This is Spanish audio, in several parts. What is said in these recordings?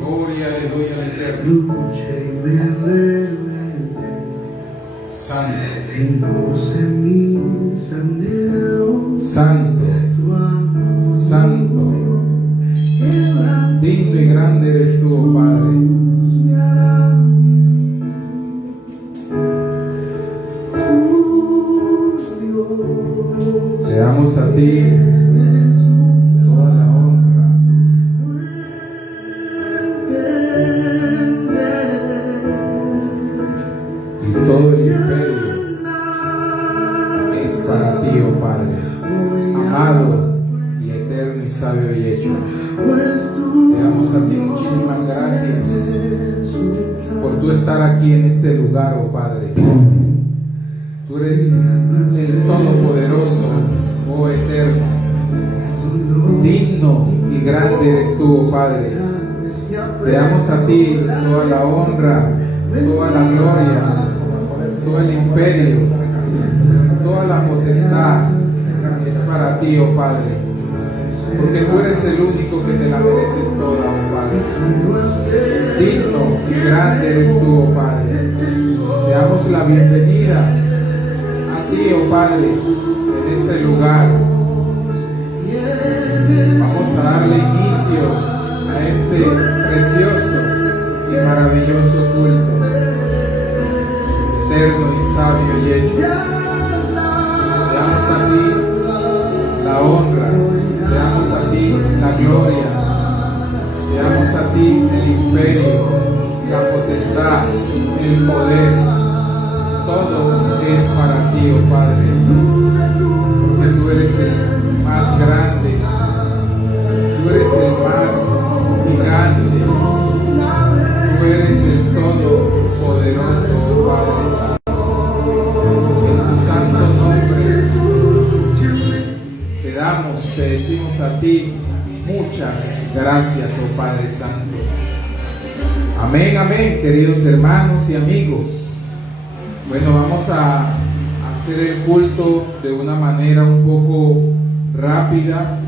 Gloria le doy al Eterno. Santo, Santo, Santo, digno y grande eres tú, oh Padre. Le damos a ti toda la honra. Y todo el imperio es para ti, oh Padre, amado y eterno y sabio y hecho. Le damos a ti muchísimas gracias por tú estar aquí en este lugar, oh Padre. Tú eres el Todopoderoso, oh Eterno. Digno y grande eres tú, oh Padre. Le damos a ti toda la honra, toda la gloria, todo el imperio, toda la potestad es para ti, oh Padre. Porque tú eres el único que te la mereces toda, oh Padre. Digno y grande eres tú, oh Padre. Te damos la bienvenida a ti, oh Padre, en este lugar. Vamos a darle inicio a este precioso y maravilloso culto, eterno y sabio y hecho. Te damos a ti la honra, te damos a ti la gloria, te damos a ti el imperio, la potestad, el poder. Todo es para ti, oh Padre, porque tú eres el más grande, tú eres el más gigante, tú eres el todopoderoso, oh Padre Santo. En tu santo nombre te damos, te decimos a ti muchas gracias, oh Padre Santo. Amén, amén, queridos hermanos y amigos. Bueno, vamos a hacer el culto de una manera un poco rápida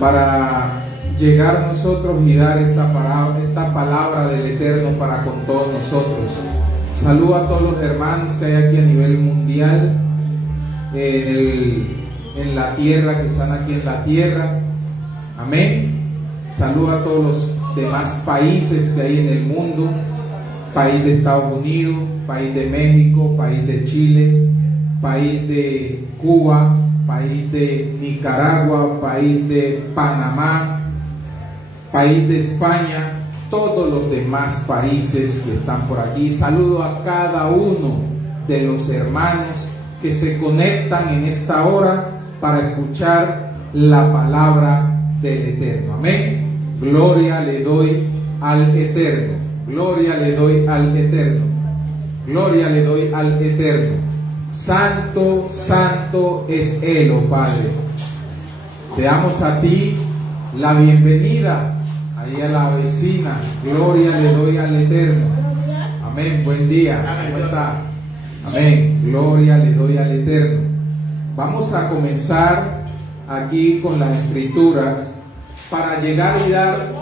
para llegar nosotros y dar esta palabra del Eterno para con todos nosotros. Saludo a todos los hermanos que hay aquí a nivel mundial, en la tierra, que están aquí en la tierra. Amén. Saludo a todos los demás países que hay en el mundo. País de Estados Unidos, país de México, país de Chile, país de Cuba, país de Nicaragua, país de Panamá, país de España, todos los demás países que están por aquí. Saludo a cada uno de los hermanos que se conectan en esta hora para escuchar la palabra del Eterno. Amén. Gloria le doy al Eterno. Gloria le doy al Eterno. Gloria le doy al Eterno. Santo, santo es Él, oh Padre. Te damos a ti la bienvenida, ahí a la vecina. Gloria le doy al Eterno. Amén. Buen día. ¿Cómo está? Amén. Gloria le doy al Eterno. Vamos a comenzar aquí con las escrituras para llegar y dar la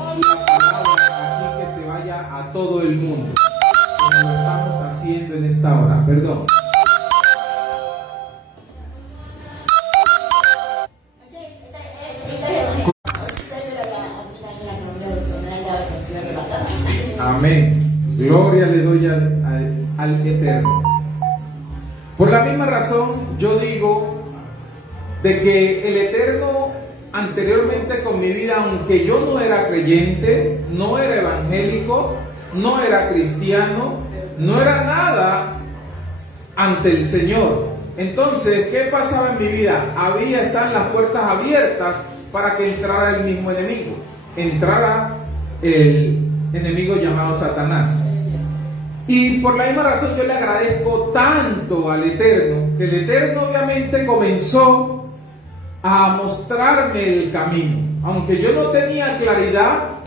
palabra aquí que se vaya a todo el mundo, como lo estamos haciendo en esta hora. Perdón. Amén. Gloria le doy al Eterno. Por la misma razón, yo digo de que el Eterno anteriormente con mi vida, aunque yo no era creyente, no era evangélico, no era cristiano, no era nada ante el Señor. Entonces, ¿qué pasaba en mi vida? Están las puertas abiertas para que entrara el mismo enemigo, entrara el enemigo llamado Satanás. Y por la misma razón yo le agradezco tanto al Eterno, que el Eterno obviamente comenzó a mostrarme el camino, aunque yo no tenía claridad,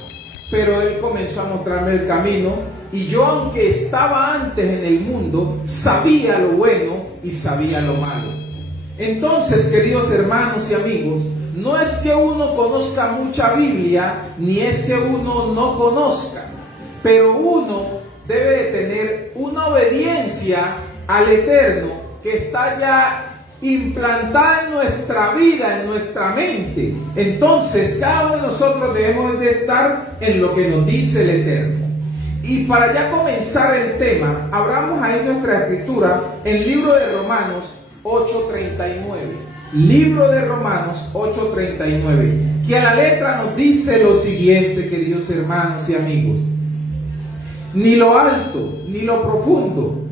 pero Él comenzó a mostrarme el camino, y yo, aunque estaba antes en el mundo, sabía lo bueno y sabía lo malo. Entonces, queridos hermanos y amigos, no es que uno conozca mucha Biblia, ni es que uno no conozca, pero uno debe de tener una obediencia al Eterno que está ya implantada en nuestra vida, en nuestra mente. Entonces, cada uno de nosotros debemos de estar en lo que nos dice el Eterno. Y para ya comenzar el tema, abramos ahí nuestra escritura en el libro de Romanos 8:39. Libro de Romanos 8:39, que a la letra nos dice lo siguiente, queridos hermanos y amigos: ni lo alto, ni lo profundo,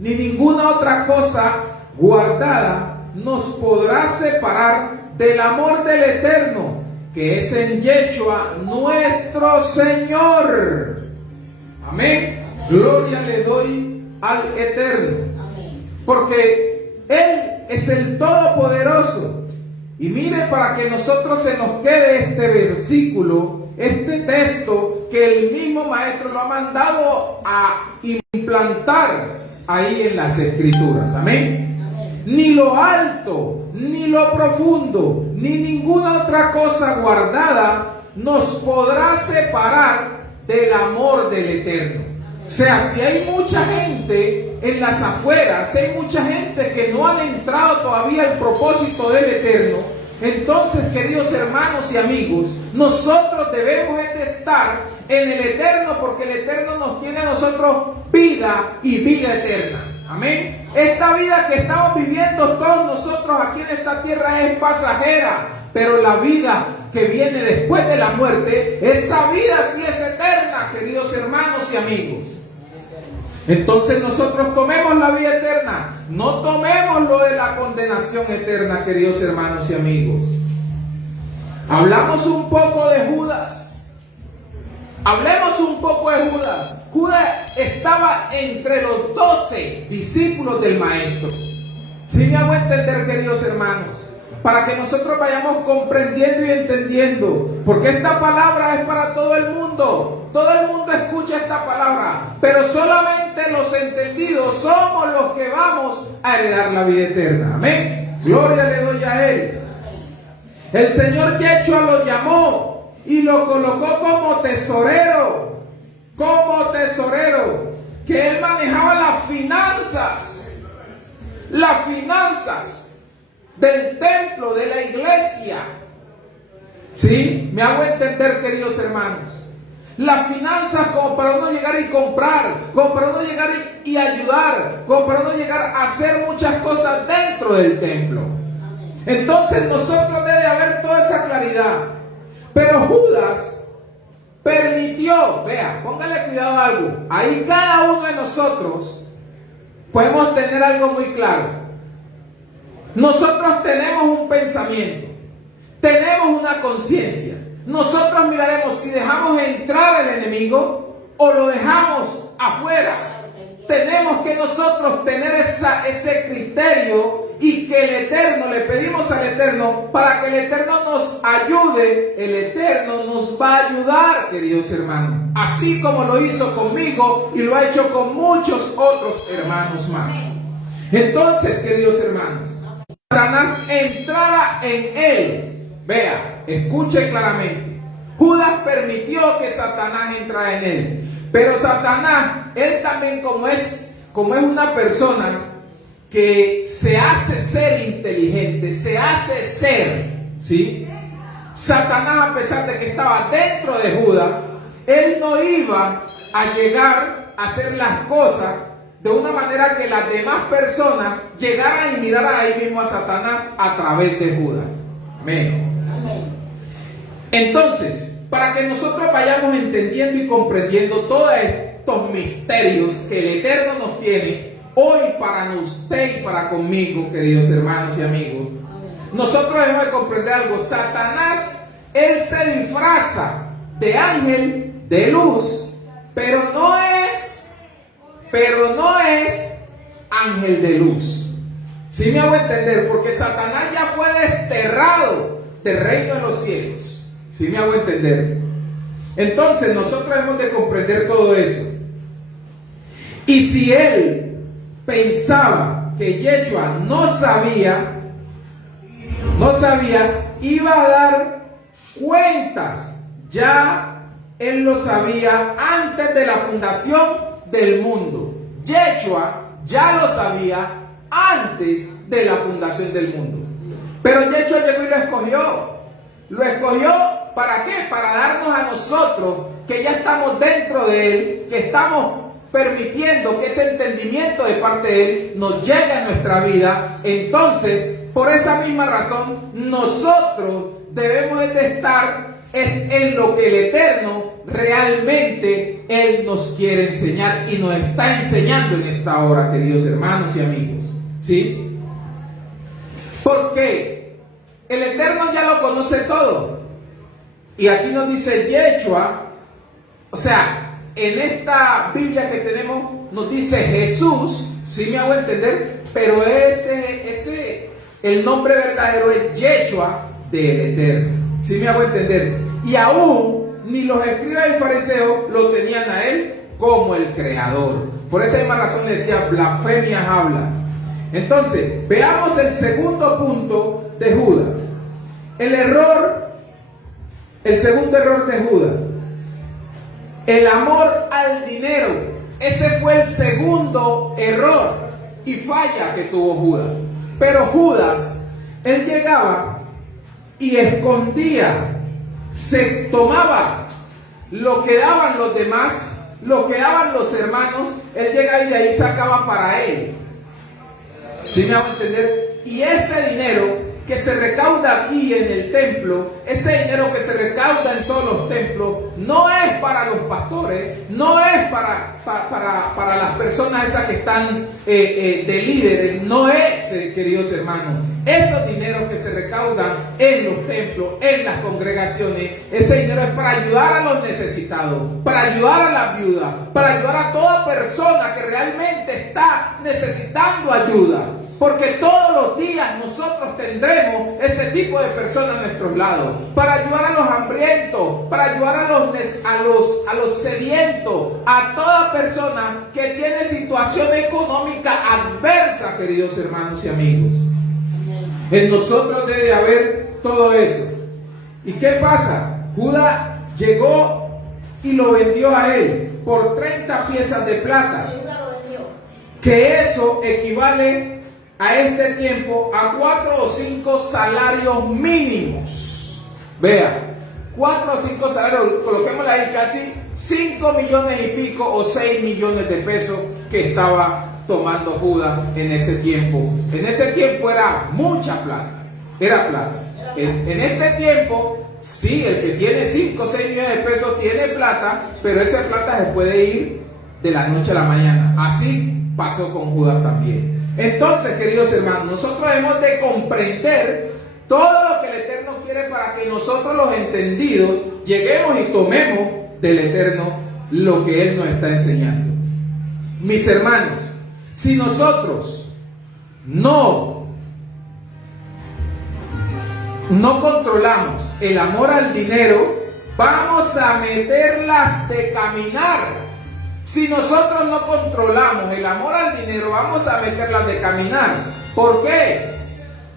ni ninguna otra cosa guardada nos podrá separar del amor del Eterno, que es en Yeshua nuestro Señor. Amén. Gloria le doy al Eterno. Porque Él es el Todopoderoso. Y mire, para que nosotros se nos quede este versículo, este texto que el mismo Maestro lo ha mandado a implantar ahí en las Escrituras. Amén. Ni lo alto, ni lo profundo, ni ninguna otra cosa guardada nos podrá separar del amor del Eterno. O sea, si hay mucha gente en las afueras, si hay mucha gente que no han entrado todavía al propósito del Eterno, entonces, queridos hermanos y amigos, nosotros debemos de estar en el Eterno, porque el Eterno nos tiene a nosotros vida y vida eterna. Amén. Esta vida que estamos viviendo todos nosotros aquí en esta tierra es pasajera, pero la vida que viene después de la muerte, esa vida sí es eterna, queridos hermanos y amigos. Entonces nosotros tomemos la vida eterna, no tomemos lo de la condenación eterna, queridos hermanos y amigos. Hablamos un poco de Judas. Hablemos un poco de Judas. Judas estaba entre los 12 discípulos del Maestro. ¿Sí me hago entender, queridos hermanos? Para que nosotros vayamos comprendiendo y entendiendo, porque esta palabra es para todo el mundo. Todo el mundo escucha esta palabra, pero solamente los entendidos somos los que vamos a heredar la vida eterna. Amén. Gloria le doy a Él. El Señor Yeshua lo llamó y lo colocó como tesorero, que Él manejaba las finanzas del templo, de la iglesia. ¿Sí? Me hago entender, queridos hermanos. Las finanzas como para uno llegar y comprar, como para uno llegar y ayudar, como para uno llegar a hacer muchas cosas dentro del templo. Entonces nosotros debe haber toda esa claridad. Pero Judas permitió, vea, póngale cuidado a algo. Ahí cada uno de nosotros podemos tener algo muy claro. Nosotros tenemos un pensamiento, tenemos una conciencia. Nosotros miraremos si dejamos entrar al enemigo o lo dejamos afuera. Tenemos que nosotros tener ese criterio, y que el Eterno, le pedimos al Eterno para que el Eterno nos ayude. El Eterno nos va a ayudar, queridos hermanos, así como lo hizo conmigo y lo ha hecho con muchos otros hermanos más. Entonces, queridos hermanos, Satanás entrara en él. Vea, escuche claramente. Judas permitió que Satanás entrara en él. Pero Satanás, él también como es una persona que se hace ser inteligente, se hace ser, ¿sí? Satanás, a pesar de que estaba dentro de Judas, él no iba a llegar a hacer las cosas de una manera que las demás personas llegaran y miraran ahí mismo a Satanás a través de Judas. Amén. Entonces, para que nosotros vayamos entendiendo y comprendiendo todos estos misterios que el Eterno nos tiene hoy para usted y para conmigo, queridos hermanos y amigos, nosotros debemos de comprender algo. Satanás, él se disfraza de ángel de luz, pero no es ángel de luz. ¿Sí me hago entender? Porque Satanás ya fue desterrado del reino de los cielos. ¿Sí me hago entender? Entonces nosotros debemos de comprender todo eso. Y si él pensaba que Yeshua no sabía, no sabía, iba a dar cuentas. Ya él lo sabía antes de la fundación del mundo. Yeshua ya lo sabía antes de la fundación del mundo. Pero Yeshua llegó y lo escogió. Lo escogió ¿para qué? Para darnos a nosotros, que ya estamos dentro de Él, que estamos permitiendo que ese entendimiento de parte de Él nos llegue a nuestra vida. Entonces, por esa misma razón, nosotros debemos de estar en lo que el Eterno realmente Él nos quiere enseñar y nos está enseñando en esta hora, queridos hermanos y amigos. ¿Sí? Porque el Eterno ya lo conoce todo. Y aquí nos dice Yeshua, o sea, en esta Biblia que tenemos nos dice Jesús, ¿sí me hago entender? Pero el nombre verdadero es Yeshua del Eterno, ¿sí me hago entender? Y aún ni los escribas y fariseos lo tenían a él como el creador. Por esa misma razón le decía, blasfemias habla. Entonces, veamos el segundo punto de Judas. El segundo error de Judas. El amor al dinero. Ese fue el segundo error y falla que tuvo Judas. Pero Judas, él llegaba y escondía, se tomaba lo que daban los demás, lo que daban los hermanos, él llegaba y de ahí sacaba para él. ¿Sí me hago entender? Y ese dinero que se recauda aquí en el templo, ese dinero que se recauda en todos los templos, no es para los pastores, no es para las personas esas que están de líderes, no es, queridos hermanos. Esos dineros que se recaudan en los templos, en las congregaciones, ese dinero es para ayudar a los necesitados, para ayudar a las viudas, para ayudar a toda persona que realmente está necesitando ayuda. Porque todos los días nosotros tendremos ese tipo de personas a nuestros lados, para ayudar a los hambrientos, para ayudar a los sedientos, a toda persona que tiene situación económica adversa, queridos hermanos y amigos. En nosotros debe haber todo eso. ¿Y qué pasa? Judas llegó y lo vendió a él por 30 piezas de plata, que eso equivale a este tiempo a 4 o 5 salarios mínimos. Vea, 4 o 5 salarios, coloquémosle ahí casi 5 millones y pico o 6 millones de pesos que estaba tomando Judas en ese tiempo. En ese tiempo era mucha plata, era plata. En este tiempo, sí, el que tiene 5 o 6 millones de pesos tiene plata, pero esa plata se puede ir de la noche a la mañana. Así pasó con Judas también. Entonces, queridos hermanos, nosotros hemos de comprender todo lo que el Eterno quiere para que nosotros los entendidos lleguemos y tomemos del Eterno lo que Él nos está enseñando. Mis hermanos, si nosotros no controlamos el amor al dinero, vamos a meterlas de caminar. Si nosotros no controlamos el amor al dinero, vamos a meterlas de caminar. ¿Por qué?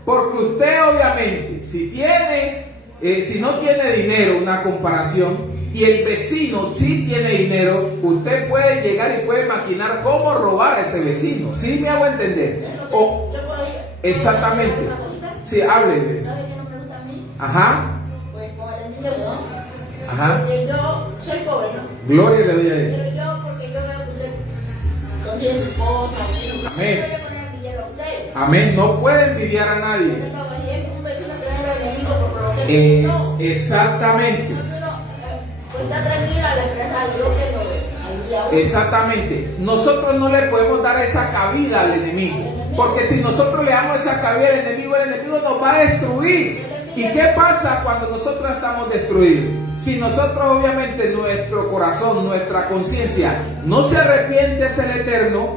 Porque usted obviamente, si no tiene dinero, una comparación, y el vecino sí tiene dinero, usted puede llegar y puede maquinar cómo robar a ese vecino. ¿Sí me hago entender? Exactamente. Sí, háblele. ¿Sabe qué nos pregunta a mí? Ajá. Pues por el dinero, ¿no? Ajá. Porque yo soy pobre, ¿no? Gloria le doy a Él. Pero porque yo veo que usted contiene su esposa, Amén. no le poner dinero a usted. Amén. No puede envidiar a nadie. Entonces, no, si es un vecino que es el enemigo por lo que no. Exactamente. Entonces, pues está tranquila, le expresa a Dios que lo ve. Al día uno. Exactamente. Nosotros no le podemos dar esa cabida al enemigo. Porque si nosotros le damos esa cabida al enemigo, el enemigo nos va a destruir. ¿Y qué pasa cuando nosotros estamos destruidos? Si nosotros obviamente nuestro corazón, nuestra conciencia no se arrepiente hacia el Eterno,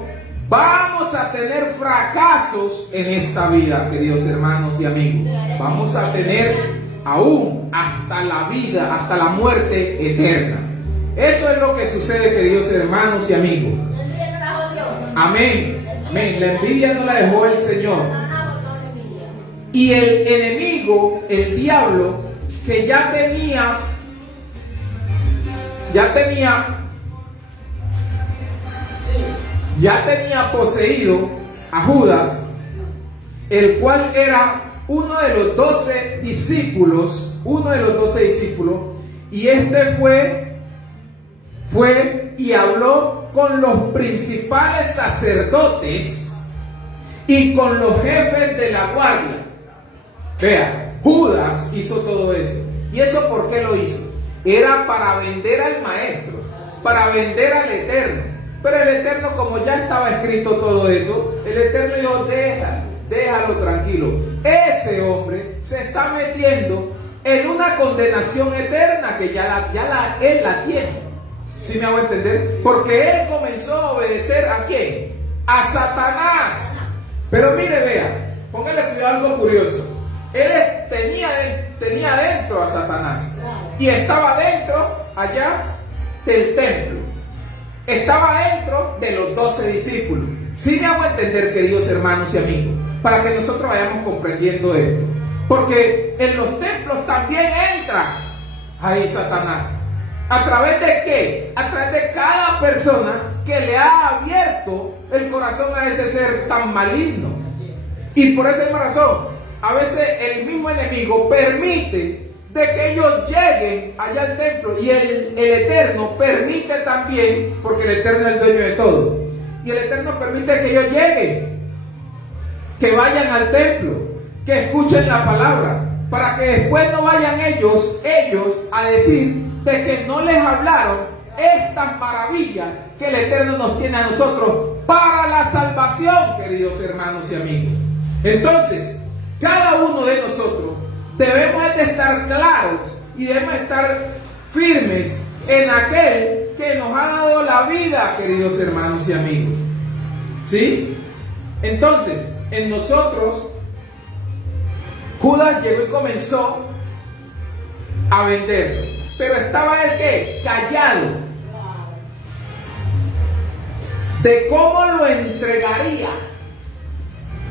vamos a tener fracasos en esta vida, queridos hermanos y amigos. Vamos a tener aún hasta la vida, hasta la muerte eterna. Eso es lo que sucede, queridos hermanos y amigos. Amén. Amén. La envidia no la dejó el Señor. Y el enemigo, el diablo, que ya tenía poseído a Judas, el cual era uno de los 12 discípulos, y este fue y habló con los principales sacerdotes y con los jefes de la guardia. Vea, Judas hizo todo eso. ¿Y eso por qué lo hizo? Era para vender al maestro, para vender al Eterno. Pero el Eterno, como ya estaba escrito todo eso, el Eterno dijo, déjalo tranquilo. Ese hombre se está metiendo en una condenación eterna que él la tiene. ¿Sí me hago entender? Porque él comenzó a obedecer ¿a quién? A Satanás. Pero mire, vea, póngale cuidado algo curioso. Él tenía dentro a Satanás y estaba dentro allá del templo. Estaba dentro de los 12 discípulos. Sí me hago entender, queridos hermanos y amigos, para que nosotros vayamos comprendiendo esto. Porque en los templos también entra ahí Satanás. ¿A través de qué? A través de cada persona que le ha abierto el corazón a ese ser tan maligno. Y por esa misma razón, a veces el mismo enemigo permite de que ellos lleguen allá al templo, y el Eterno permite también, porque el Eterno es el dueño de todo, y el Eterno permite que ellos lleguen, que vayan al templo, que escuchen la palabra, para que después no vayan ellos a decir de que no les hablaron estas maravillas que el Eterno nos tiene a nosotros para la salvación, queridos hermanos y amigos. Entonces, cada uno de nosotros debemos de estar claros y debemos estar firmes en aquel que nos ha dado la vida, queridos hermanos y amigos. ¿Sí? Entonces, en nosotros, Judas llegó y comenzó a vender. Pero estaba el que callado de cómo lo entregaría.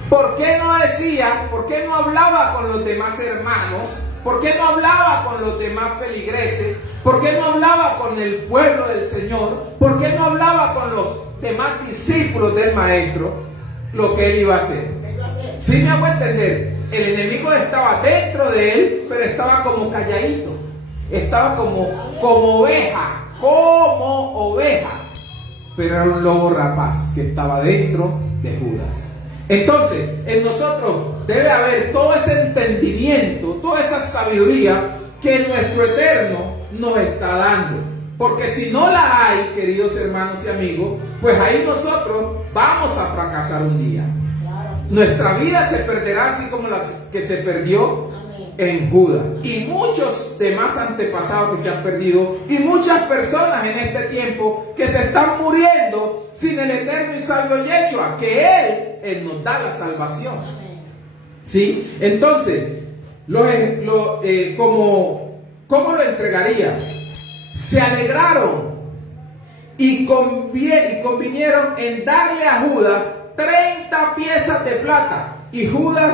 ¿Por qué no decía? ¿Por qué no hablaba con los demás hermanos? ¿Por qué no hablaba con los demás feligreses? ¿Por qué no hablaba con el pueblo del Señor? ¿Por qué no hablaba con los demás discípulos del maestro lo que él iba a hacer? ¿Sí me hago entender? El enemigo estaba dentro de él, pero estaba como calladito. Estaba como oveja, pero era un lobo rapaz que estaba dentro de Judas. Entonces, en nosotros debe haber todo ese entendimiento, toda esa sabiduría que nuestro Eterno nos está dando. Porque si no la hay, queridos hermanos y amigos, pues ahí nosotros vamos a fracasar un día. Nuestra vida se perderá así como la que se perdió en Judas, y muchos demás antepasados que se han perdido, y muchas personas en este tiempo que se están muriendo sin el eterno y sabio Yeshua, que Él nos da la salvación. ¿Sí? Entonces, ¿cómo lo entregaría? Se alegraron y convinieron en darle a Judas 30 piezas de plata, y Judas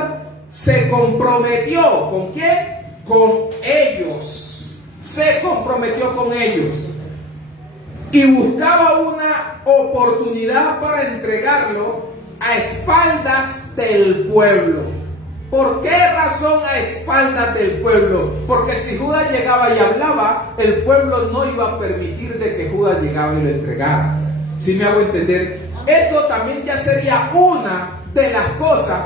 se comprometió. ¿Con quién? Con ellos. Se comprometió con ellos. Y buscaba una oportunidad para entregarlo a espaldas del pueblo. ¿Por qué razón a espaldas del pueblo? Porque si Judas llegaba y hablaba, el pueblo no iba a permitir de que Judas llegaba y lo entregara. ¿Sí me hago entender? Eso también ya sería una de las cosas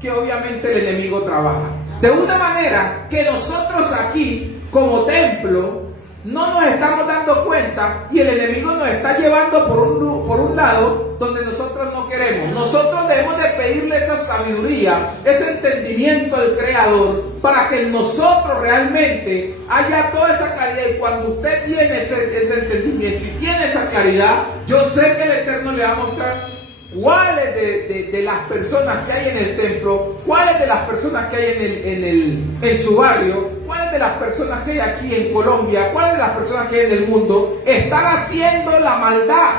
que obviamente el enemigo trabaja. De una manera que nosotros aquí, como templo, no nos estamos dando cuenta, y el enemigo nos está llevando por un lado donde nosotros no queremos. Nosotros debemos de pedirle esa sabiduría, ese entendimiento al Creador, para que en nosotros realmente haya toda esa claridad. Y cuando usted tiene ese entendimiento y tiene esa claridad, yo sé que el Eterno le va a mostrar cuáles de las personas que hay en el templo, cuáles de las personas que hay en su barrio, cuáles de las personas que hay aquí en Colombia, cuáles de las personas que hay en el mundo están haciendo la maldad.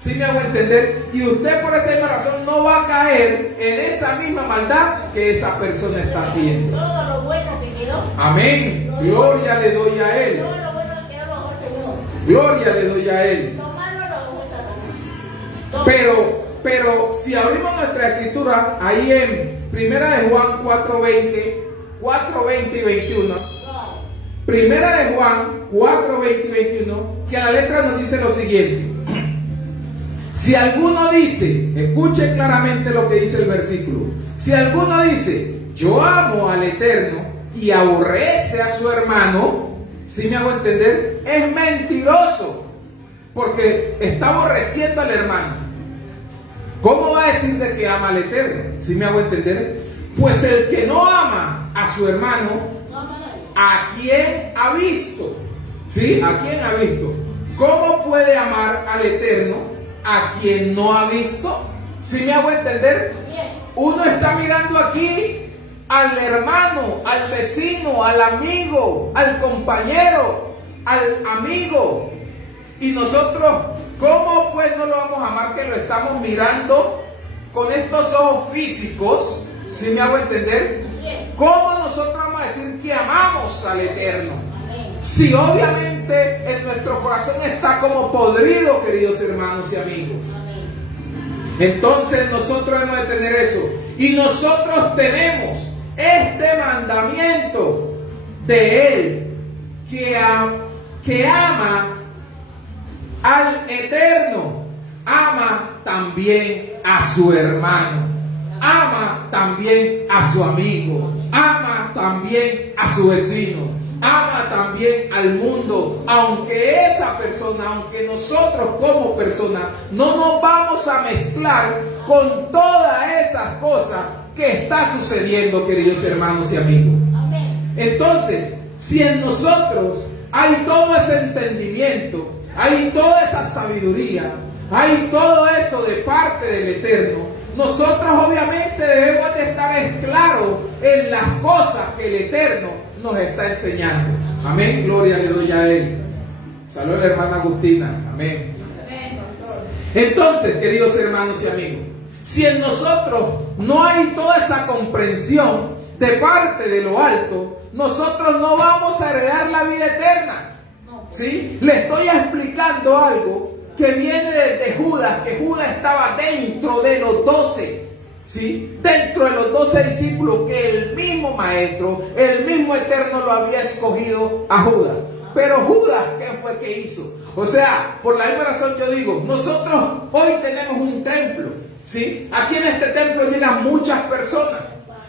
¿Sí me hago entender? Y usted por esa misma razón no va a caer en esa misma maldad que esa persona está haciendo. Todo lo bueno que quedó. Amén. Gloria le doy a Él. Todo lo bueno que quedó lo dejó el Señor. Gloria le doy a Él. Lo malo lo dejó Satanás. Todo. Pero si abrimos nuestra escritura ahí en Primera de Juan 4:20 y 21. Primera de Juan 4:20 y 21, que a la letra nos dice lo siguiente. Si alguno dice, escuche claramente lo que dice el versículo. Si alguno dice, yo amo al Eterno y aborrece a su hermano, ¿sí me hago entender? Es mentiroso, porque está aborreciendo al hermano. ¿Cómo va a decir de que ama al Eterno? ¿Sí me hago entender? Pues el que no ama a su hermano, ¿a quién ha visto? ¿Sí? ¿A quién ha visto? ¿Cómo puede amar al Eterno a quien no ha visto? ¿Sí me hago entender? Uno está mirando aquí al hermano, al vecino, al amigo, al compañero, al amigo. Y nosotros, ¿cómo pues no lo vamos a amar que lo estamos mirando con estos ojos físicos? ¿Sí me hago entender? ¿Cómo nosotros vamos a decir que amamos al Eterno? Si obviamente en nuestro corazón está como podrido, queridos hermanos y amigos. Entonces nosotros debemos de tener eso. Y nosotros tenemos este mandamiento de Él, que ama al Eterno, ama también a su hermano, ama también a su amigo, ama también a su vecino, ama también al mundo, aunque esa persona, aunque nosotros como persona no nos vamos a mezclar con todas esas cosas que está sucediendo, queridos hermanos y amigos. Entonces, si en nosotros hay todo ese entendimiento, hay toda esa sabiduría, hay todo eso de parte del Eterno, nosotros obviamente debemos de estar claros en las cosas que el Eterno nos está enseñando. Amén, gloria le doy a Él. Saludos a la hermana Agustina. Amén. Entonces, queridos hermanos y amigos, si en nosotros no hay toda esa comprensión de parte de lo alto, nosotros no vamos a heredar la vida eterna. ¿Sí? Le estoy explicando algo que viene desde Judas, que Judas estaba dentro de los 12, ¿sí? Dentro de los 12 discípulos, que el mismo maestro, el mismo Eterno lo había escogido a Judas. Pero Judas, ¿qué fue que hizo? O sea, por la misma razón yo digo, nosotros hoy tenemos un templo, ¿sí? Aquí en este templo llegan muchas personas.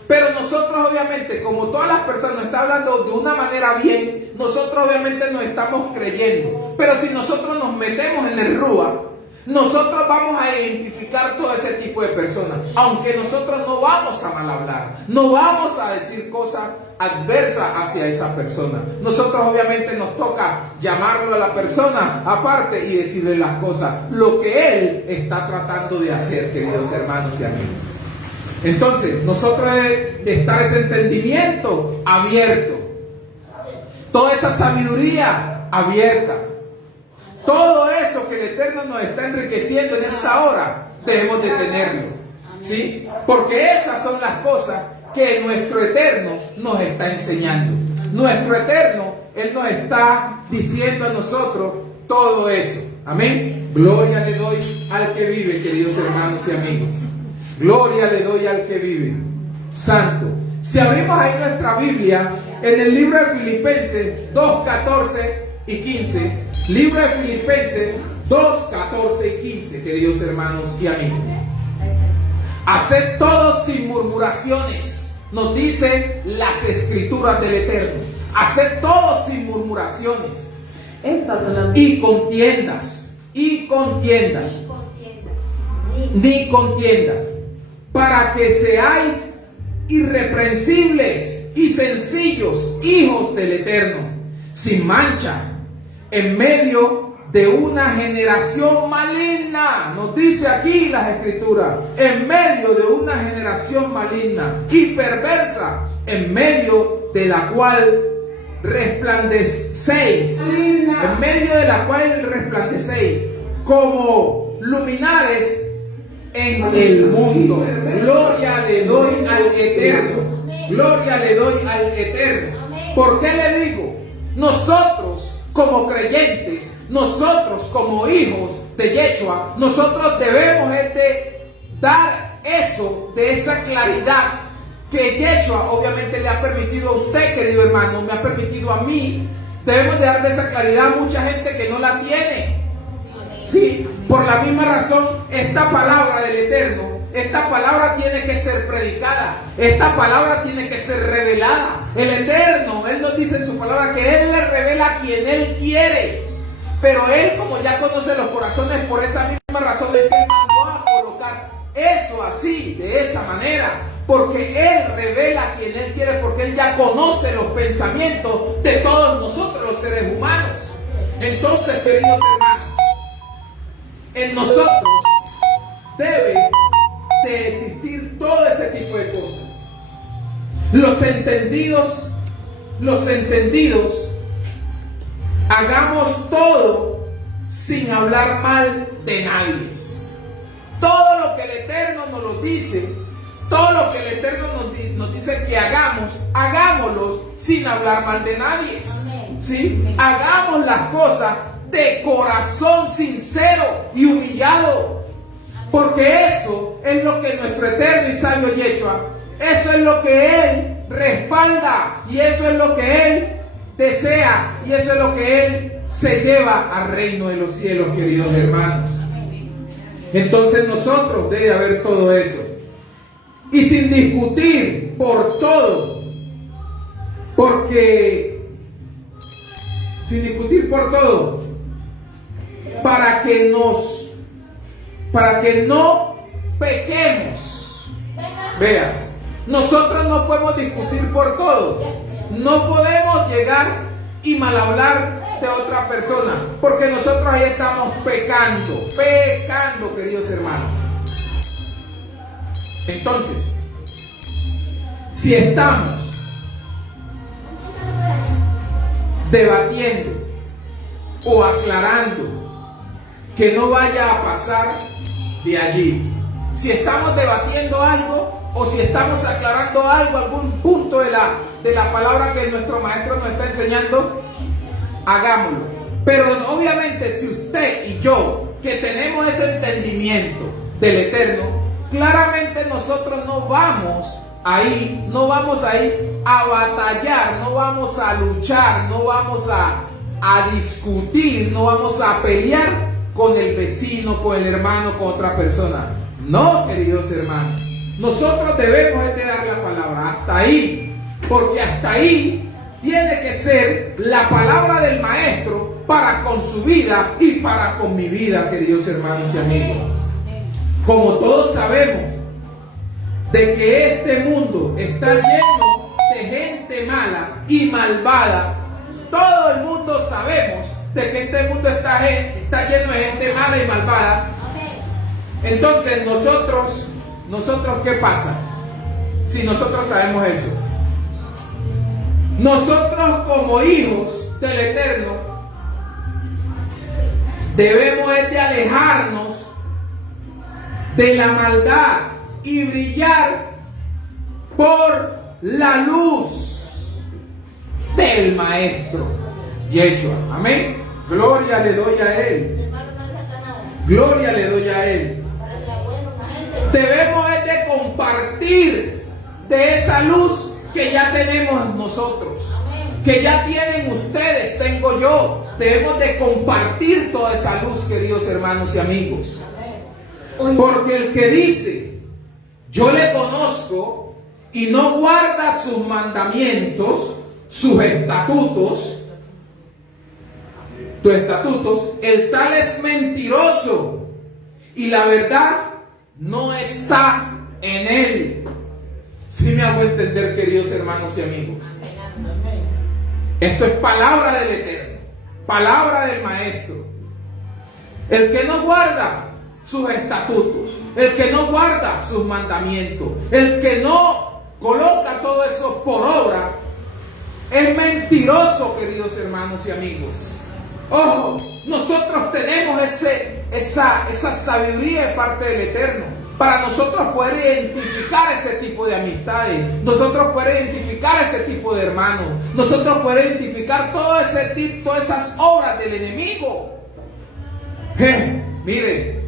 Pero nosotros obviamente, como todas las personas están hablando de una manera bien, nosotros obviamente nos estamos creyendo. Pero si nosotros nos metemos en el Rúa, nosotros vamos a identificar todo ese tipo de personas. Aunque nosotros no vamos a mal hablar, no vamos a decir cosas adversas hacia esa persona. Nosotros obviamente nos toca llamarlo a la persona aparte y decirle las cosas, lo que él está tratando de hacer, queridos hermanos y amigos. Entonces, nosotros debemos de estar ese entendimiento abierto, toda esa sabiduría abierta, todo eso que el Eterno nos está enriqueciendo en esta hora, debemos de tenerlo, ¿sí? Porque esas son las cosas que nuestro Eterno nos está enseñando. Nuestro Eterno, Él nos está diciendo a nosotros todo eso. Amén. Gloria le doy al que vive, queridos hermanos y amigos. Gloria le doy al que vive. Santo. Si abrimos ahí nuestra Biblia, en el libro de Filipenses 2, 14 y 15. Libro de Filipenses 2, 14 y 15, queridos hermanos y amigos. Haced todo sin murmuraciones, nos dice las escrituras del Eterno. Haced todo sin murmuraciones. Y contiendas. Ni contiendas. Para que seáis irreprensibles y sencillos, hijos del Eterno, sin mancha, en medio de una generación maligna. Nos dice aquí las escrituras, en medio de una generación maligna y perversa, en medio de la cual resplandecéis, como luminares en el mundo. Gloria le doy al Eterno. Gloria le doy al Eterno. ¿Por qué le digo? Nosotros como creyentes, nosotros como hijos de Yeshua, nosotros debemos de dar eso, de esa claridad que Yeshua obviamente le ha permitido a usted, querido hermano, me ha permitido a mí. Debemos de darle esa claridad a mucha gente que no la tiene. Sí, por la misma razón, esta palabra del Eterno, esta palabra tiene que ser predicada, esta palabra tiene que ser revelada. El Eterno, Él nos dice en su palabra que Él le revela a quien Él quiere, pero Él, como ya conoce los corazones, por esa misma razón Él mandó a colocar eso así, de esa manera, porque Él revela a quien Él quiere, porque Él ya conoce los pensamientos de todos nosotros los seres humanos. Entonces, queridos hermanos, en nosotros debe de existir todo ese tipo de cosas. Los entendidos, hagamos todo sin hablar mal de nadie. Todo lo que el Eterno nos lo dice, todo lo que el Eterno nos dice que hagamos, hagámoslo sin hablar mal de nadie. ¿Sí? Hagamos las cosas de corazón sincero y humillado, porque eso es lo que nuestro eterno y sabio Yeshua, eso es lo que Él respalda, y eso es lo que Él desea, y eso es lo que Él se lleva al reino de los cielos, queridos hermanos. Entonces nosotros debe haber todo eso, y sin discutir por todo, porque sin discutir por todo, para que no pequemos. Vea, nosotros no podemos discutir por todo, no podemos llegar y mal hablar de otra persona, porque nosotros ahí estamos pecando, queridos hermanos. Entonces, si estamos debatiendo o aclarando, que no vaya a pasar de allí. Si estamos debatiendo algo o si estamos aclarando algo, algún punto de la palabra que nuestro maestro nos está enseñando, hagámoslo. Pero obviamente si usted y yo, que tenemos ese entendimiento del Eterno, claramente nosotros no vamos ahí a batallar, no vamos a luchar, no vamos a discutir, no vamos a pelear con el vecino, con el hermano, con otra persona. No, queridos hermanos, nosotros debemos de dar la palabra hasta ahí, porque hasta ahí tiene que ser la palabra del maestro para con su vida y para con mi vida, queridos hermanos y amigos. Como todos sabemos de que este mundo está lleno de gente mala y malvada, todo el mundo sabemos de que este mundo está lleno de gente mala y malvada. Entonces nosotros ¿qué pasa? Si nosotros sabemos eso, nosotros como hijos del Eterno debemos de alejarnos de la maldad y brillar por la luz del Maestro Yeshua. Amén. Gloria le doy a Él. Gloria le doy a Él. Debemos de compartir de esa luz que ya tenemos nosotros, que ya tienen ustedes, tengo yo. Debemos de compartir toda esa luz, queridos hermanos y amigos. Porque el que dice, yo le conozco, y no guarda sus mandamientos, sus estatutos, el tal es mentiroso, y la verdad no está en él. ¿Sí me hago entender, queridos hermanos y amigos? Esto es palabra del Eterno, palabra del Maestro. El que no guarda sus estatutos, el que no guarda sus mandamientos, el que no coloca todo eso por obra, es mentiroso, queridos hermanos y amigos. Ojo, nosotros tenemos esa sabiduría de parte del Eterno, para nosotros poder identificar ese tipo de amistades, nosotros poder identificar ese tipo de hermanos, nosotros poder identificar todas esas obras del enemigo. Mire,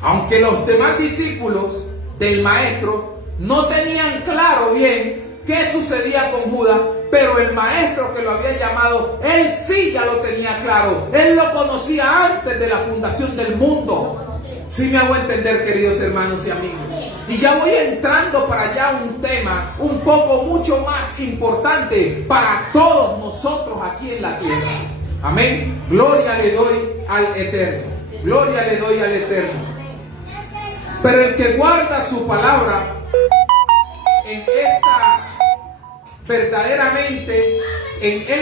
aunque los demás discípulos del maestro no tenían claro bien qué sucedía con Judas, pero el maestro que lo había llamado, él sí ya lo tenía claro. Él lo conocía antes de la fundación del mundo. Sí me hago entender, queridos hermanos y amigos. Y ya voy entrando para allá un tema un poco mucho más importante para todos nosotros aquí en la tierra. Amén. Gloria le doy al Eterno. Gloria le doy al Eterno. Pero el que guarda su palabra, en él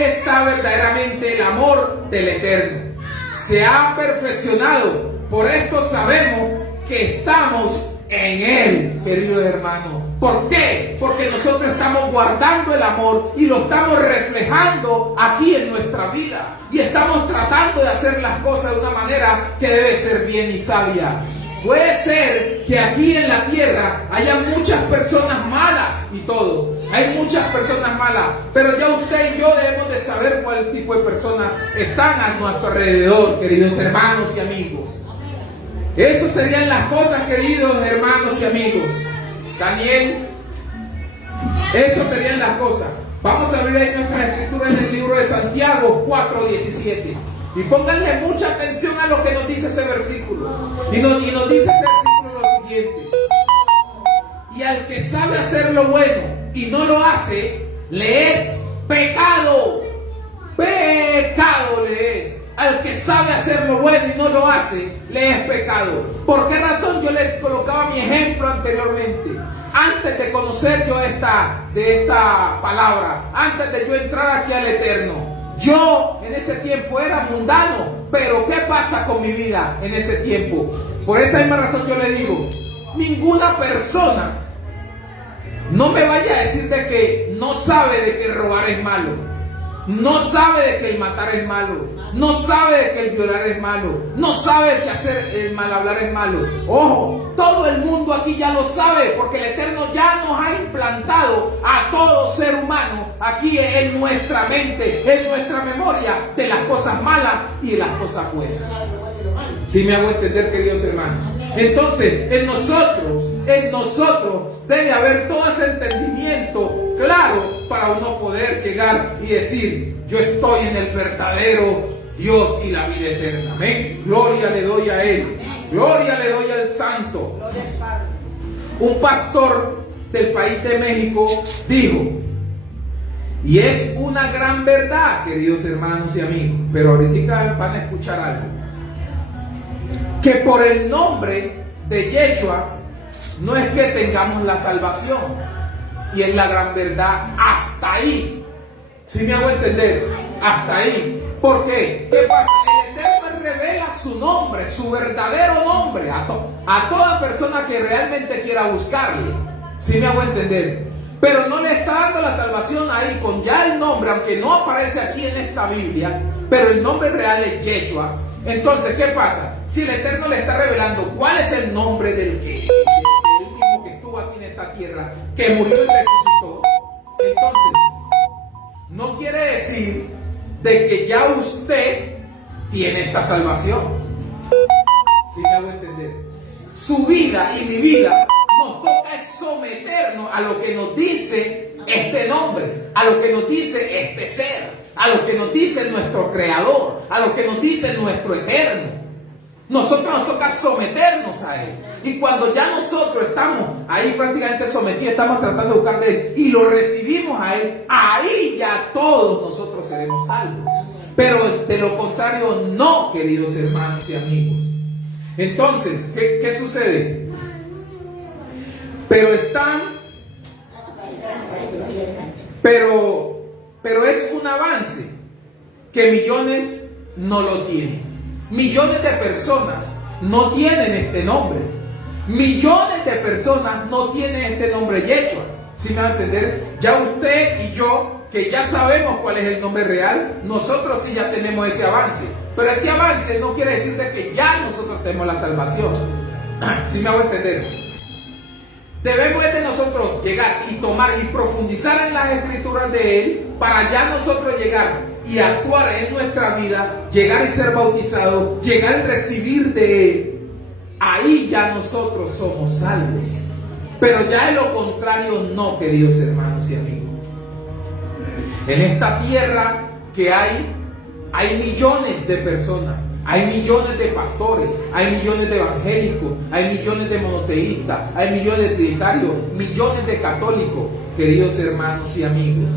está verdaderamente el amor del Eterno. Se ha perfeccionado. Por esto sabemos que estamos en Él, queridos hermanos. ¿Por qué? Porque nosotros estamos guardando el amor y lo estamos reflejando aquí en nuestra vida. Y estamos tratando de hacer las cosas de una manera que debe ser bien y sabia. Puede ser que aquí en la tierra haya muchas personas malas y todo. Hay muchas personas malas. Pero ya usted y yo debemos de saber cuál tipo de personas están a nuestro alrededor, queridos hermanos y amigos. Esas serían las cosas, queridos hermanos y amigos. Daniel, esas serían las cosas. Vamos a abrir ahí nuestra escritura en el libro de Santiago 4:17. Y pónganle mucha atención a lo que nos dice ese versículo. Y nos dice ese versículo lo siguiente. Y al que sabe hacer lo bueno y no lo hace, le es pecado. Pecado le es. Al que sabe hacer lo bueno y no lo hace, le es pecado. ¿Por qué razón? Yo les colocaba mi ejemplo anteriormente. Antes de conocer yo de esta palabra, antes de yo entrar aquí al Eterno, yo en ese tiempo era mundano. Pero ¿qué pasa con mi vida en ese tiempo? Por esa misma razón yo le digo, ninguna persona no me vaya a decir de que no sabe de que robar es malo. No sabe de que el matar es malo. No sabe de que el violar es malo. No sabe de que hacer el mal hablar es malo. Ojo, todo el mundo aquí ya lo sabe, porque el Eterno ya nos ha implantado a todo ser humano aquí en nuestra mente, en nuestra memoria, de las cosas malas y de las cosas buenas. ¿Sí me hago entender, queridos hermanos? Entonces, en nosotros debe haber todo ese entendimiento claro para uno poder llegar y decir, yo estoy en el verdadero Dios y la vida eterna. Amén. Gloria le doy a Él. Gloria le doy al Santo. Un pastor del país de México dijo, y es una gran verdad, queridos hermanos y amigos, pero ahorita van a escuchar algo, que por el nombre de Yeshua no es que tengamos la salvación. Y es la gran verdad hasta ahí. ¿Sí me hago entender? Hasta ahí. ¿Por qué? ¿Qué pasa? El Eterno revela su nombre, su verdadero nombre a toda persona que realmente quiera buscarle. ¿Sí me hago entender? Pero no le está dando la salvación ahí con ya el nombre, aunque no aparece aquí en esta Biblia, pero el nombre real es Yeshua. Entonces, ¿qué pasa? Si el Eterno le está revelando cuál es el nombre del mismo que estuvo aquí en esta tierra, que murió y resucitó, entonces no quiere decir de que ya usted tiene esta salvación. ¿Sí me hago entender? Su vida y mi vida nos toca someternos a lo que nos dice este nombre, a lo que nos dice este ser, a lo que nos dice nuestro Creador, a lo que nos dice nuestro Eterno. Nosotros nos toca someternos a Él. Y cuando ya nosotros estamos ahí prácticamente sometidos, estamos tratando de buscar de Él y lo recibimos a Él, ahí ya todos nosotros seremos salvos. Pero de lo contrario no, queridos hermanos y amigos. Entonces, ¿qué sucede? Pero es un avance que millones no lo tienen. Millones de personas no tienen este nombre. Millones de personas no tienen este nombre Yeshua. ¿Sí me va a entender? Ya usted y yo, que ya sabemos cuál es el nombre real, nosotros sí ya tenemos ese avance. Pero este avance no quiere decir de que ya nosotros tenemos la salvación. ¿Sí me hago entender? Debemos de nosotros llegar y tomar y profundizar en las escrituras de Él para ya nosotros llegar y actuar en nuestra vida, llegar y ser bautizados, llegar y recibir de Él. Ahí ya nosotros somos salvos. Pero ya en lo contrario no, queridos hermanos y amigos. En esta tierra que hay millones de personas, hay millones de pastores, hay millones de evangélicos, hay millones de monoteístas, hay millones de trinitarios, millones de católicos, queridos hermanos y amigos.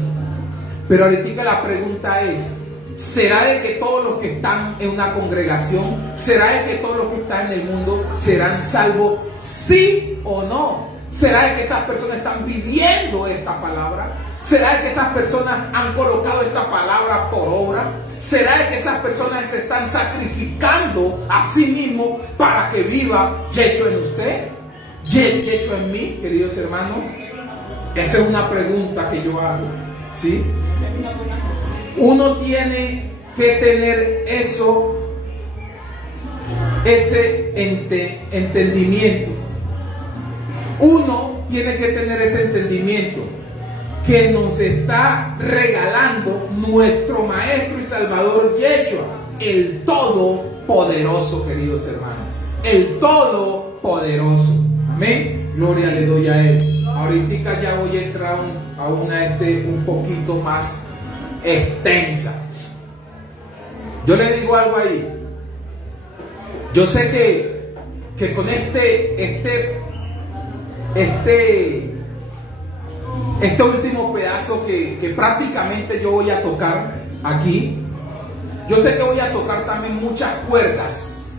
Pero ahorita la pregunta es, ¿será de que todos los que están en una congregación, será de que todos los que están en el mundo serán salvos, sí o no? ¿Será de que esas personas están viviendo esta palabra? ¿Será de que esas personas han colocado esta palabra por obra? ¿Será de que esas personas se están sacrificando a sí mismos para que viva Yeshua en usted? ¿Yeshua en mí, queridos hermanos? Esa es una pregunta que yo hago, ¿sí? Uno tiene que tener ese entendimiento. Uno tiene que tener ese entendimiento que nos está regalando nuestro Maestro y Salvador Yeshua, el Todopoderoso, queridos hermanos. El Todopoderoso. Amén. Gloria le doy a Él. Ahorita ya voy a entrar a una un poquito más extensa. Yo le digo algo ahí. Yo sé que con este último pedazo que prácticamente yo voy a tocar aquí, yo sé que voy a tocar también muchas cuerdas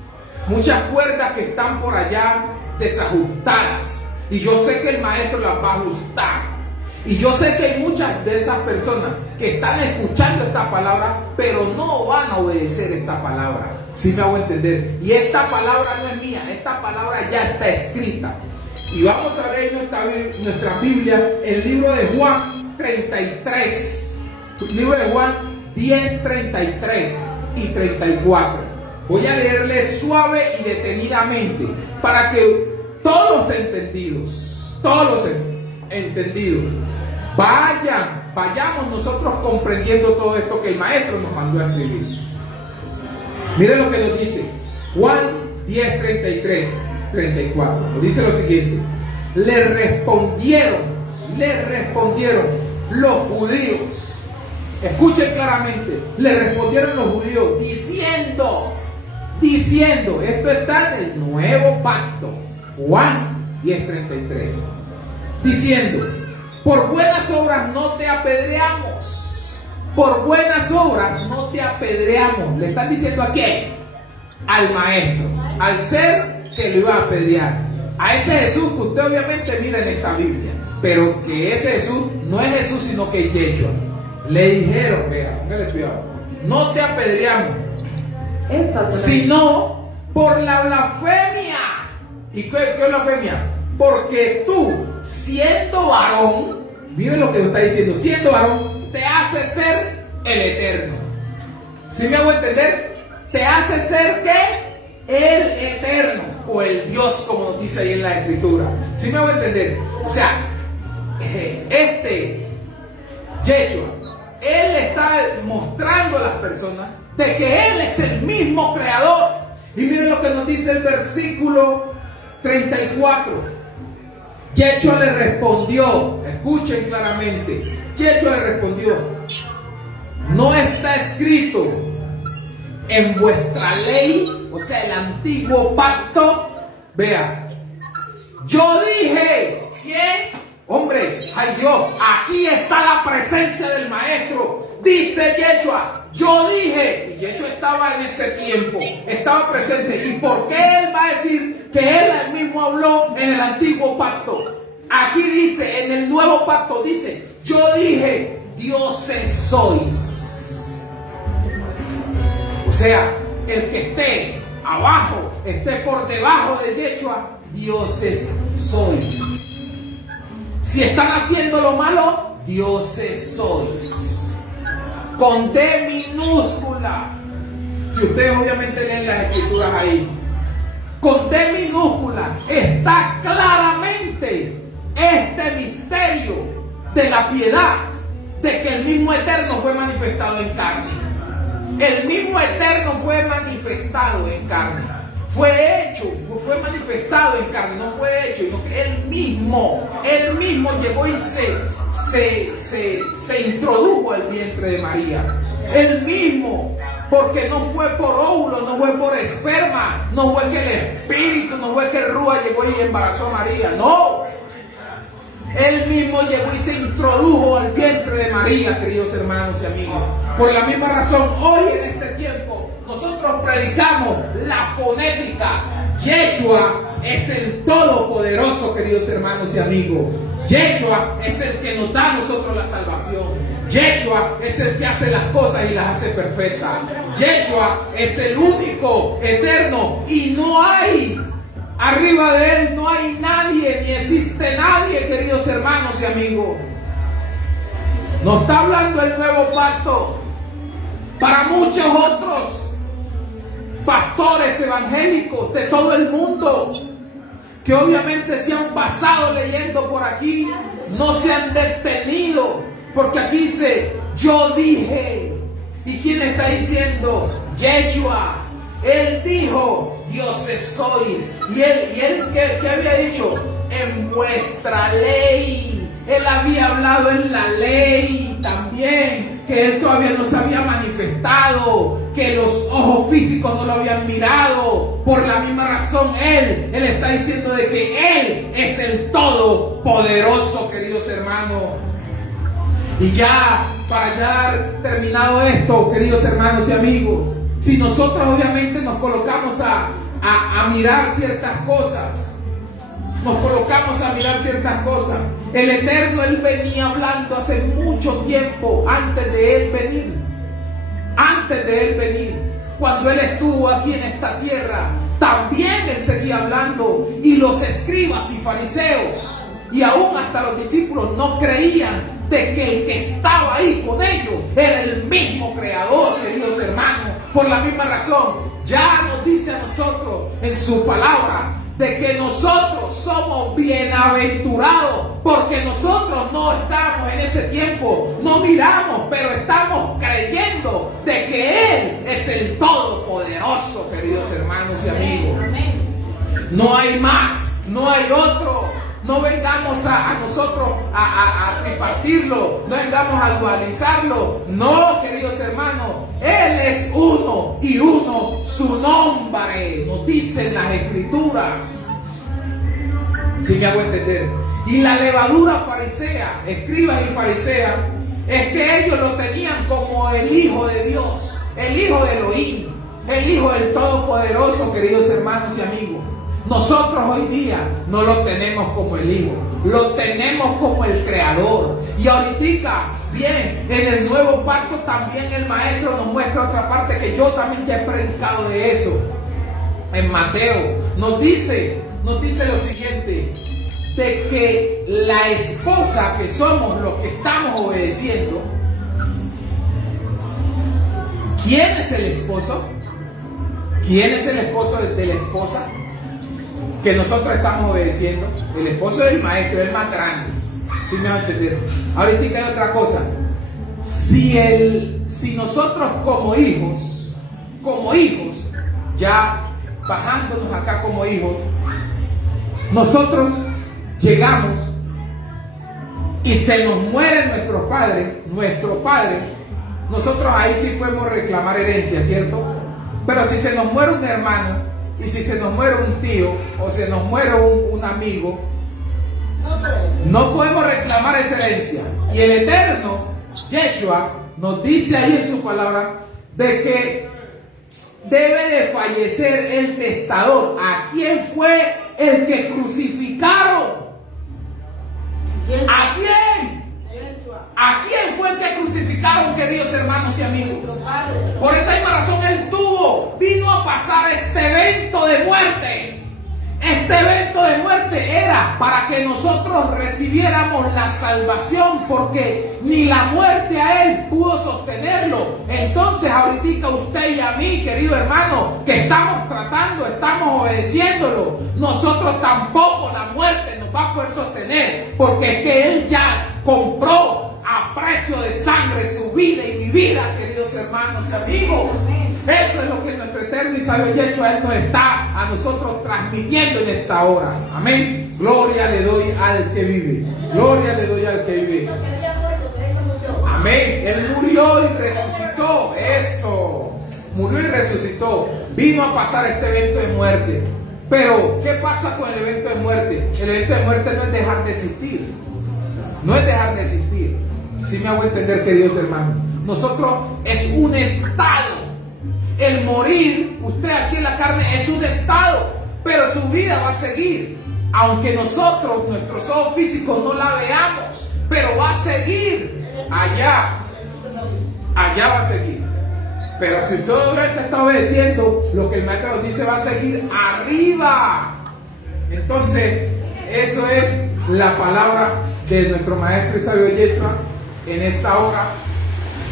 que están por allá desajustadas, y yo sé que el maestro las va a ajustar, y yo sé que hay muchas de esas personas que están escuchando esta palabra pero no van a obedecer esta palabra. ¿Sí me hago entender? Y esta palabra no es mía, esta palabra ya está escrita. Y vamos a leer nuestra Biblia, el libro de Juan 33, libro de Juan 10, 33 y 34. Voy a leerle suave y detenidamente para que todos los entendidos, vayamos nosotros comprendiendo todo esto que el maestro nos mandó a escribir. Miren lo que nos dice Juan 10, 33. 34. Dice lo siguiente: le respondieron los judíos. Escuchen claramente, le respondieron los judíos diciendo, esto está en el nuevo pacto, Juan 10:33, diciendo, por buenas obras no te apedreamos, por buenas obras no te apedreamos. Le están diciendo a quién, al maestro, al ser que lo iba a apedrear, a ese Jesús que usted obviamente mira en esta Biblia, pero que ese Jesús no es Jesús sino que es Yeshua. Le dijeron, vea, póngale cuidado, no te apedreamos, sino por la blasfemia. ¿Y qué es blasfemia? Porque tú, siendo varón, miren lo que está diciendo, siendo varón, te hace ser el eterno. ¿Sí me hago entender? Te hace ser ¿qué? El eterno, o el Dios, como nos dice ahí en la escritura. ¿Sí me hago entender? O sea, Yeshua, Él está mostrando a las personas de que Él es el mismo creador. Y miren lo que nos dice el versículo 34. Yeshua le respondió, escuchen claramente, Yeshua le respondió, no está escrito en vuestra ley, o sea, el antiguo pacto. Vea, yo dije, ¿quién? Hombre, ay Dios, aquí está la presencia del maestro. Dice Yeshua, yo dije, y Yeshua estaba en ese tiempo, estaba presente. ¿Y por qué él va a decir que él mismo habló en el antiguo pacto? Aquí dice, en el nuevo pacto dice, yo dije, dioses sois. O sea, el que esté abajo, esté por debajo de Yeshua, dioses sois. Si están haciendo lo malo, dioses sois. Con D minúscula. Si ustedes obviamente leen las escrituras ahí, con D minúscula está claramente este misterio de la piedad, de que el mismo Eterno fue manifestado en carne. El mismo Eterno fue manifestado en carne. Fue hecho, fue manifestado en carne, no fue hecho, sino que él mismo llegó y se introdujo al vientre de María. Él mismo, porque no fue por óvulo, no fue por esperma, no fue que el espíritu, no fue que el Rúa llegó y embarazó a María, no. Él mismo llegó y se introdujo al vientre de María, queridos hermanos y amigos. Por la misma razón, hoy en este tiempo, nosotros predicamos la fonética. Yeshua es el Todopoderoso, queridos hermanos y amigos. Yeshua es el que nos da a nosotros la salvación. Yeshua es el que hace las cosas y las hace perfectas. Yeshua es el único eterno y no hay, arriba de él no hay nadie, ni existe nadie, queridos hermanos y amigos. Nos está hablando el nuevo pacto para muchos otros pastores evangélicos de todo el mundo, que obviamente se han pasado leyendo por aquí, no se han detenido, porque aquí dice, yo dije. ¿Y quién está diciendo? Yeshua. Él dijo, dioses sois. ¿Y él qué había dicho? En vuestra ley. Él había hablado en la ley también, que él todavía no se había manifestado, que los ojos físicos no lo habían mirado. Por la misma razón, él está diciendo de que él es el Todopoderoso, queridos hermanos. Y ya, para ya terminado esto, queridos hermanos y amigos, si nosotros obviamente nos colocamos a mirar ciertas cosas, el Eterno, él venía hablando hace mucho tiempo antes de él venir, cuando él estuvo aquí en esta tierra, también él seguía hablando, y los escribas y fariseos, y aún hasta los discípulos no creían de que el que estaba ahí con ellos era el mismo Creador, queridos hermanos. Por la misma razón, ya nos dice a nosotros en su palabra de que nosotros somos bienaventurados, porque nosotros no estamos en ese tiempo, no miramos, pero estamos creyendo de que Él es el Todopoderoso, queridos hermanos y amigos. No hay más, no hay otro. No vengamos a nosotros a repartirlo, no vengamos a dualizarlo. No, queridos hermanos, Él es uno y uno su nombre, nos dicen las escrituras. Si me hago entender. Y la levadura farisea, escribas y fariseas, es que ellos lo tenían como el Hijo de Dios, el Hijo de Elohim, el Hijo del Todopoderoso, queridos hermanos y amigos. Nosotros hoy día no lo tenemos como el Hijo, lo tenemos como el Creador. Y ahorita, bien, en el nuevo pacto también el Maestro nos muestra otra parte que yo también ya he predicado de eso. En Mateo nos dice lo siguiente, de que la esposa que somos los que estamos obedeciendo, ¿quién es el esposo? ¿Quién es el esposo de la esposa que nosotros estamos obedeciendo? El esposo del Maestro, el más grande. ¿Sí me va a entender? Ahorita hay otra cosa. Si nosotros como hijos, ya bajándonos acá como hijos, nosotros llegamos y se nos muere nuestro padre, nosotros ahí sí podemos reclamar herencia, ¿cierto? Pero si se nos muere un hermano, y si se nos muere un tío, o se nos muere un amigo, no podemos reclamar esa herencia. Y el Eterno, Yeshua, nos dice ahí en su palabra de que debe de fallecer el testador. ¿A quién fue el que crucificaron? ¿A quién? ¿A quién fue el que crucificaron, queridos hermanos y amigos? Por esa misma razón Él vino a pasar este evento de muerte. Este evento de muerte era para que nosotros recibiéramos la salvación, porque ni la muerte a él pudo sostenerlo. Entonces ahorita usted y a mí, querido hermano, que estamos tratando, estamos obedeciéndolo, nosotros tampoco la muerte nos va a poder sostener, porque es que él ya compró a precio de sangre su vida y mi vida, queridos hermanos y amigos. Eso es lo que nuestro eterno y sabio Yeshua a él nos está a nosotros transmitiendo en esta hora. Amén. Gloria le doy al que vive. Gloria le doy al que vive. Amén. Él murió y resucitó. Eso. Murió y resucitó. Vino a pasar este evento de muerte. Pero, ¿qué pasa con el evento de muerte? El evento de muerte no es dejar de existir. No es dejar de existir. Si me hago entender, queridos hermanos. Nosotros es un estado. El morir, usted aquí en la carne, es un estado, pero su vida va a seguir. Aunque nosotros, nuestros ojos físicos, no la veamos, pero va a seguir allá. Allá va a seguir. Pero si usted obviamente está obedeciendo, lo que el maestro nos dice va a seguir arriba. Entonces, eso es la palabra de nuestro maestro y sabio Yeshua en esta hora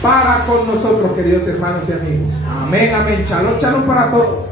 para con nosotros, queridos hermanos y amigos. Amén, amén. Shalom, shalom para todos.